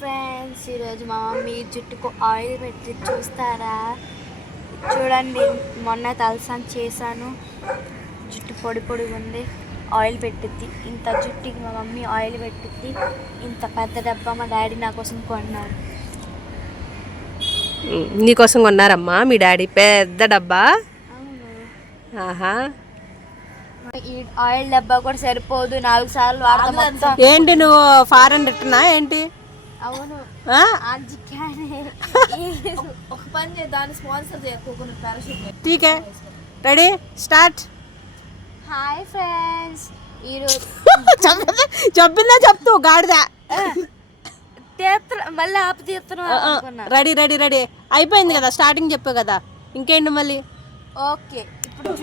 Friends, ఈరోజు మా mummy జుట్టుకు ఆయిల్ పెట్టి చూస్తారా? చూడండి, మొన్న తలసాన్ చేశాను, జుట్టు పొడి పొడిగా ఉంది. ఆయిల్ పెట్టిద్ది, ఇంత జుట్టుకి మా మమ్మీ ఆయిల్ పెట్టిద్ది. ఇంత పెద్ద డబ్బా మా డాడీ నా కోసం కొన్నారు. నీకోసం కొన్నారమ్మా మీ డాడీ పెద్ద డబ్బా? ఆహా, ఈ ఆయిల్ డబ్బా కూడా సరిపోదు, 4 సార్లు వాడతాం. ఏంటి నువ్వు ఫారెన్ రిటర్నా ఏంటి? అవును, ఒక పని చేద్దాన్ని స్పాన్సర్ చేయకుండా పారాషూట్. ఠీకే, రెడీ, స్టార్ట్. హాయ్ ఫ్రెండ్స్, ఈరోజు చెప్పిందా చెప్తూ గాడిదా. మళ్ళీ ఆపు తీస్తున్నాను. రెడీ రెడీ రెడీ అయిపోయింది కదా, స్టార్టింగ్ చెప్పావు కదా, ఇంకేంటి మళ్ళీ? ఓకే, ఇప్పుడు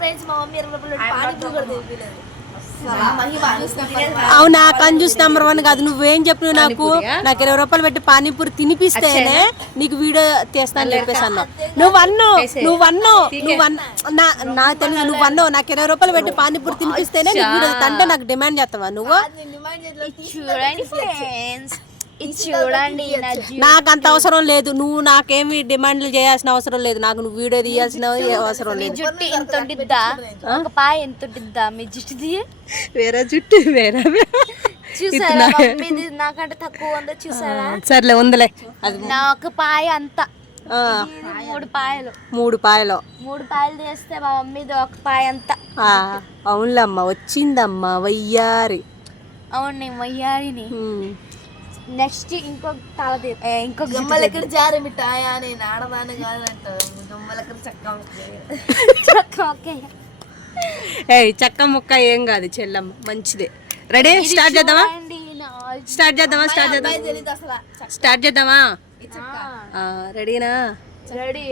ఫ్రెండ్స్ మా మమ్మీ 20 రూపాయలు పానీపూరి కూడా తెప్పిలేదు. అవునా, కంజూస్ నెంబర్ 1 కాదు. నువ్వేం చెప్పు, నాకు 20 రూపాయలు పెట్టి పానీపూరి తినిపిస్తేనే నీకు వీడియో తీస్తాను చెప్పేసాను. నాకు తెలుసు, నువ్వు నాకు 20 రూపాయలు పెట్టి పానీపూరి తినిపిస్తేనే నీకు వీడియో అంటే నాకు డిమాండ్ చేస్తావా నువ్వు? చూడండి ఫ్రెండ్స్, ఇది చూడండి. నాకు అంత అవసరం లేదు, నువ్వు నాకేమి డిమాండ్లు చేయాల్సిన అవసరం లేదు, నాకు నువ్వు వీడియో తీయాల్సిన అవసరం లేదు. జుట్టు ఎంత ఉండిద్దా, ఒక పాయ ఎంత ఉండిద్దా మీ జుట్టుది? వేరే జుట్టు వేరే చూసారా, మీది నాకంటే తక్కువ ఉందో చూసారా? సర్లే ఉందిలే, అది నా ఒక పాయ అంతా 3 పాయలు. 3 పాయలు 3 పాయలు చేస్తే మా మమ్మీది ఒక పాయ అంతా. అవునులేమ్మా, వచ్చిందమ్మా వయ్యారి. అవును, నేను వయ్యారిని. నెక్స్ట్ ఇంకొక ఇంకొక జమ్మలెక్కడ జారి మిఠాయా, నేను ఆడదాన్ని కాదంట. జమ్మలెక్కడ చక్క ఓకే. చక్క ముక్క ఏం కాదు చెల్లమ్మ, మంచిదే. రెడీ, స్టార్ట్ చేద్దామా? రెడీనా? రెడీ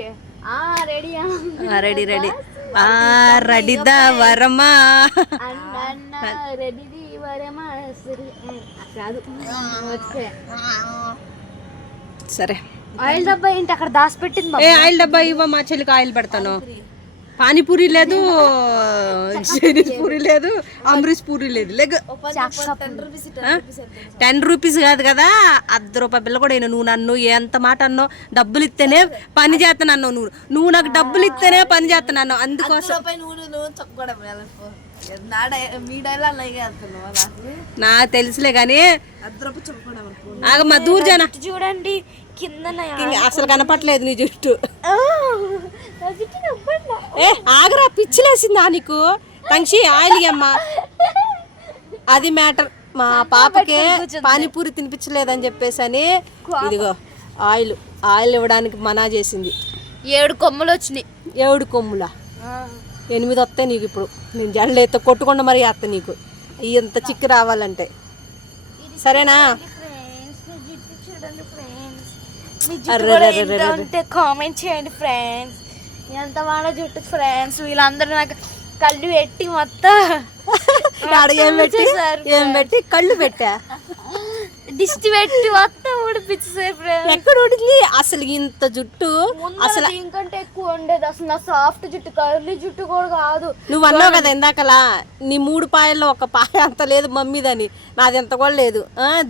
రెడీ రెడీ రెడీదా వరమా రెడీ వరమా కాదు. సరే, ఆయిల్ డబ్బా ఏంటి అక్కడ దాచిపెట్టింది? ఆయిల్ డబ్బా ఇవ్వ, మా చెల్లికి ఆయిల్ పెడతాను. పానీపూరి లేదు, చైనీస్ పూరి లేదు, అమరీష్ పూరి లేదు. 10 రూపీస్ కాదు కదా, 1 రూపాయి బిల్ల కూడా అయినా. నువ్వు నన్ను ఎంత మాట అన్నావు, డబ్బులు ఇస్తేనే పని చేస్తాను. నువ్వు నాకు డబ్బులు ఇస్తేనే పని చేస్తున్నాను, అందుకోసం. నా తెలుసులే కానీ ఆగమ్మా, దూర జానా. చూడండి కింద అసలు కనపట్లేదు నీ జుట్టు. ఆగరా, పిచ్చిలేసిందా నీకు? కంక్షి ఆయిల్ అమ్మా, అది మ్యాటర్. మా పాపకే పానీపూరి తినిపించలేదని చెప్పేసి అని ఇదిగో ఆయిల్ ఇవ్వడానికి మనా చేసింది. 7 కొమ్ములు వచ్చినాయి. 7 కొమ్ములా? 8 వస్తాయి నీకు ఇప్పుడు. నేను జడలేతో కొట్టుకుండా మరి వేస్తా నీకు, ఇంత చిక్కు రావాలంటే. సరేనా? కామెంట్ చేయండి ఫ్రెండ్స్, ఎంత వాళ్ళ జుట్టు ఫ్రెండ్స్. వీళ్ళందరూ నాకు కళ్ళు పెట్టి మొత్తం ఏం పెట్టి కళ్ళు పెట్టా, దిష్టి పెట్టి మొత్తం ఊడిపించేసారు ఫ్రెండ్స్. ఎక్కడ ఊడింది అసలు ఇంత జుట్టు? అసలు ఇంకంటే ఎక్కువ ఉండేది. అసలు నా సాఫ్ట్ జుట్టు, కర్లీ జుట్టు కూడా కాదు. నువ్వు అన్నావు కదా ఇందాకలా, నీ 3 పాయల్లో 1 పాయ అంత లేదు మమ్మీదని, నాది ఎంత కూడా లేదు.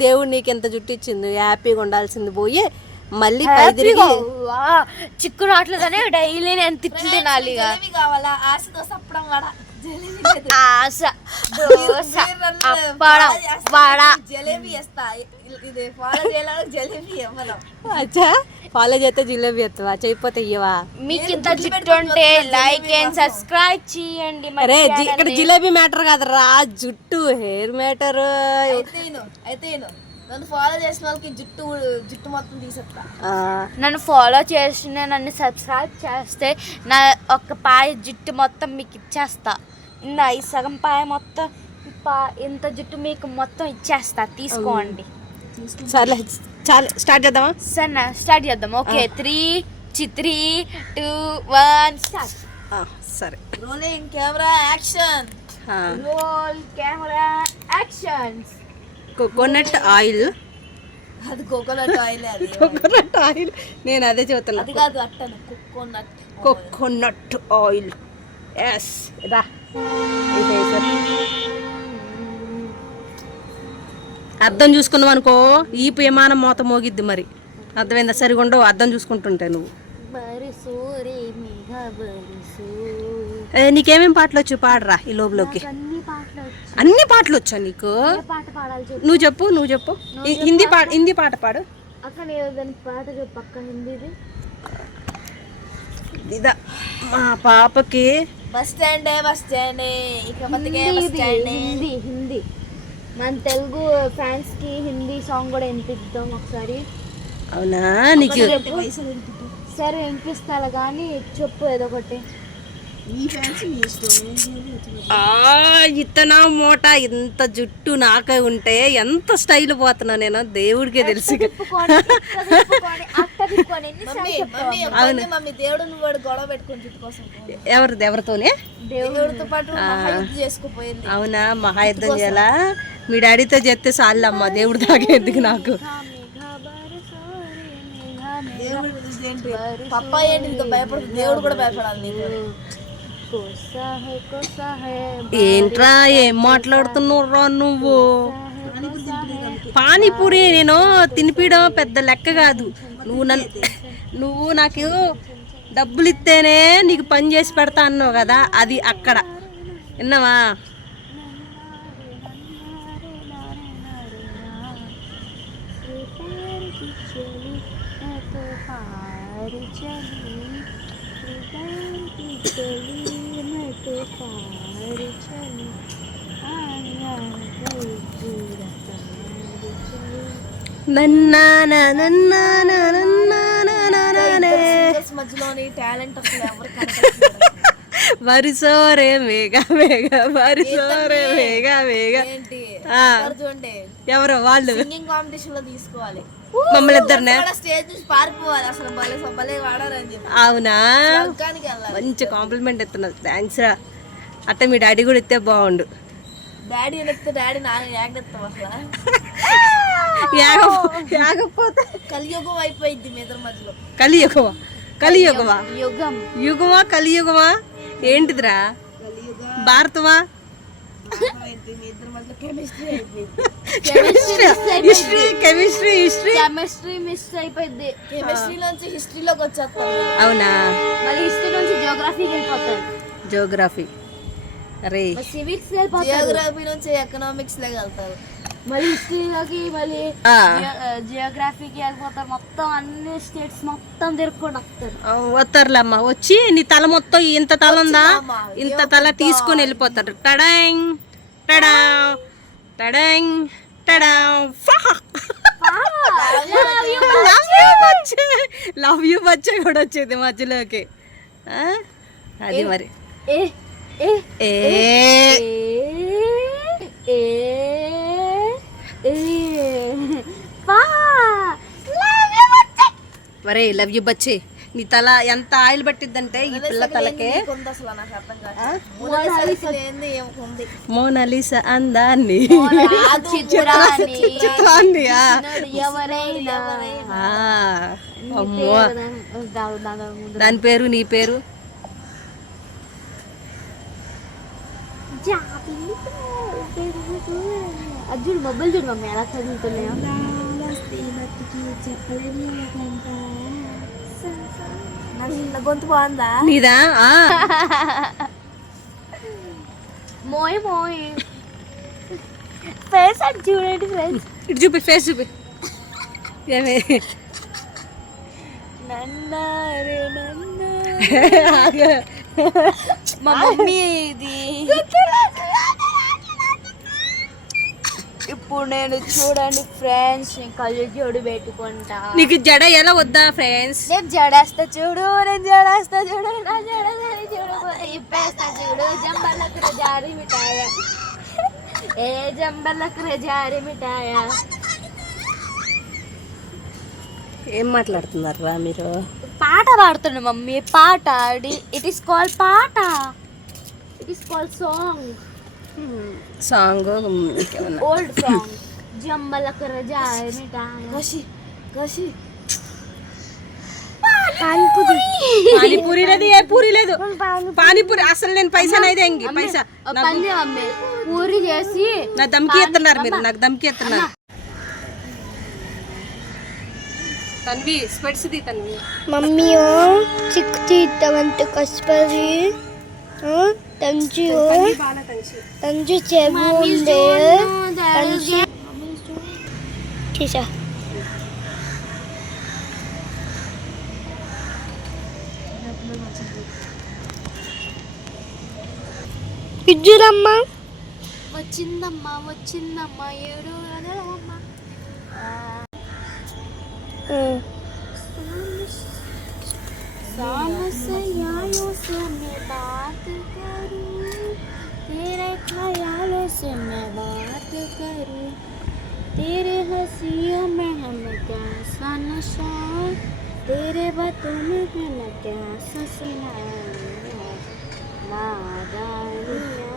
దేవుడు నీకు ఎంత జుట్టు ఇచ్చింది, హ్యాపీగా ఉండాల్సింది పోయి మళ్ళీ చిక్కు రావట్లేదని డైలీ నేను తిట్లు తినాలి. కావాలా ఆశతో సప్పడం కూడా ఆశ, దోశ, అప్పడం, వడ, జలేబీ వేస్తా. ఇది ఫాలో చేయాలి, జలేబీ ఇవ్వను. అచ్చా, ఫాలో చేస్తే జిలేబీ ఎత్తవా, చేయకపోతే ఇయ్యవా? మీకు ఇంత జుట్టు ఉంటే లైక్ అండ్ సబ్స్క్రైబ్ చేయండి. అరే ఇక్కడ జిలేబీ మ్యాటర్ కాదురా, జుట్టు హెయిర్ మ్యాటర్. అయితే నన్ను ఫాలో చేసిన వాళ్ళకి జుట్టు మొత్తం తీసేస్తా. నన్ను ఫాలో చేసి నన్ను సబ్స్క్రైబ్ చేస్తే నా 1 పాయ జుట్టు మొత్తం మీకు ఇచ్చేస్తా. ఈ సగం పాయ మొత్తం ఇంత జుట్టు మీకు మొత్తం ఇచ్చేస్తా, తీసుకోండి. సరే, చాలు, స్టార్ట్ చేద్దామా? సరే స్టార్ట్ చేద్దాం. Okay, 3, 2, 1 start. సరే, rolling camera action. Roll camera action. Coconut oil. అది కోకోనట్ ఆయిల్. కోకోనట్ ఆయిల్, నేను అదే చెబుతున్నా. అది కాదు, అట్టను కోకోనట్ ఆయిల్. ఎస్, రా. అద్దం చూసుకున్నావు అనుకో ఈపు విమానం మోత మోగిద్ది మరి. అర్థమైందా? సరిగా ఉండవు అద్దం చూసుకుంటుంటే నువ్వు. నీకేమేం పాటలు వచ్చు పాడరా ఈ లోపలికి. అన్ని పాటలు వచ్చా నీకు? నువ్వు చెప్పు. హిందీ పాట పాడు. ఇదా మా పాపకి బస్ స్టాండ్ హిందీ మన తెలుగు ఫ్యాన్స్ కి హిందీ సాంగ్ కూడా వినిపిద్దాం ఒకసారి. అవునా? నీకు సరే వినిపిస్తా కానీ చెప్పు ఏదో ఒకటి. ఇతనా మోట ఇంత జుట్టు నాకే ఉంటే ఎంత స్టైల్ పోతున్నా నేను దేవుడికే తెలుసు. అవును మమ్మీ దేవుడు నువ్వు గొడవ పెట్టుకుని జుట్టు కోసం ఎవరితోనే దేవుడితో పాటు చేసుకుపోయింది. అవునా? మహాయుద్ధం చేయాలా? మీ డాడీతో చేస్తే చాలమ్మా దేవుడు దాకా ఎందుకు నాకు. పప్పా ఏంటి భయపడుతుంది, దేవుడు కూడా భయపడాలి. ఏంట్రా ఏం మాట్లాడుతున్నావురా నువ్వు? పానీపూరి నేను తినిపించడం పెద్ద లెక్క కాదు. నువ్వు నాకు డబ్బులు ఇస్తేనే నీకు పని చేసి పెడతా అన్నావు కదా, అది అక్కడ విన్నావా? వరిసోరే మేఘ మేఘ వరిసోరే మేఘ మేఘ. ఎవరో వాళ్ళు సింగింగ్ కాంపిటీషన్ లో తీసుకోవాలి మమ్మల్ని ఇద్దరినే. స్టేజ్ నుంచి పారిపోవాలి అసలు భలే వాడారని చెప్పి. అవునా? మంచి కాంప్లిమెంట్ ఇస్తున్నా, థ్యాంక్స్ రా. అట్ట మీ డాడీ కూడా ఇస్తే బాగుండు. డాడీ ఎత్తే డాడీ నాన్న యాగెత్తాం అసలు. యాగపోతే కలియుగం అయిపోయింది మీ ఇద్దరి మధ్యలో. కలియుగమా యుగమా కలియుగమా ఏంటిదిరా? భారతమా? కెమిస్ట్రీ మిస్ అయిపోయింది. కెమిస్ట్రీ నుంచి హిస్టరీలోకి వచ్చేస్తాం. అవునా? మళ్ళీ హిస్టరీ నుంచి జియోగ్రఫీకి వెళ్ళిపోతారు. జియోగ్రఫీ అరే సివిక్స్ జియోగ్రఫీ నుంచి ఎకనామిక్స్ లోకి వెళ్తారు. మళ్ళీ హిస్టరీలోకి మళ్ళీ జియోగ్రఫీకి వెళ్ళిపోతారు. మొత్తం అన్ని స్టేట్స్ మొత్తం తిరుక్కొని వస్తారులేమ్మా. వచ్చి నీ తల మొత్తం ఇంత తల ఉందా, ఇంత తల తీసుకొని వెళ్ళిపోతారు. టడాంగ్ టడాంగ్ టడాంగ్ టడాంగ్. లవ్ యూ బచ్చే కూడా వచ్చేది మధ్యలోకి. అది మరి వరే లవ్ యూ బచ్చే. నీ తల ఎంత ఆయిల్ పట్టిద్దంటే ఈ పిల్ల తలకే. మోనాలిసా అందాన్ని చిత్రాన్ని. అమ్మో దాని పేరు నీ పేరు అర్జున్ మొబైల్ చూడు మమ్మీ ఎలా చదువుతున్నాయో. గొంతు బాగుందా నీదా? మోయ్ మోయ్ ఫేస్ అది చూడండి ఫ్రెండ్స్. ఇటు చూపి, ఫేస్ చూపి. ఏమే మా మమ్మీ ఇది. ఇప్పుడు నేను చూడండి ఫ్రెండ్స్ కళ్ళు జోడు పెట్టుకుంటా. నీకు జడ ఎలా వద్దా ఫ్రెండ్స్? నేను జడేస్తా చూడు, నేను జడేస్తా చూడు, నా జడని చూడు, ఇప్పేస్తా చూడు. జంబలకు జారి మిఠాయ, ఏ జంబలకు జారి మిఠాయ. ఏం మాట్లాడుతున్నారా మీరు? పాట పాడుతుండే మమ్మీ, పాట. ఇట్ ఈస్ కాల్డ్ పాట, it is called song. Song old song. జంబలకు జారి మిఠాయ. పానీపూరి లేదు, ఏ పూరి లేదు. పానీపూరి అసలు నేను పైసా నైదే పైసా పూరి చేసి నా దమ్కి ఎత్తున్నారు మీరు, నాకు దమ్కి ఎత్తున్నారు. తన్వి స్పెట్స్ ది తన్వి. మమ్మీ చిక్కు తీద్దామంటే కష్టపడి తంజు బాగా తంచి తంజు చెవు ఉండే తంజు తీసా. ఇజ్జురమ్మా వచ్చిందమ్మా వచ్చిందమ్మా ఏడు అమ్మా. ख्यालों से मैं बात करूं, तेरे ख्यालों से मैं बात करूं, तेरे हंसियों में है मैं कैसा नशा, तेरे बातों में है मैं कैसा सुना ना दानिया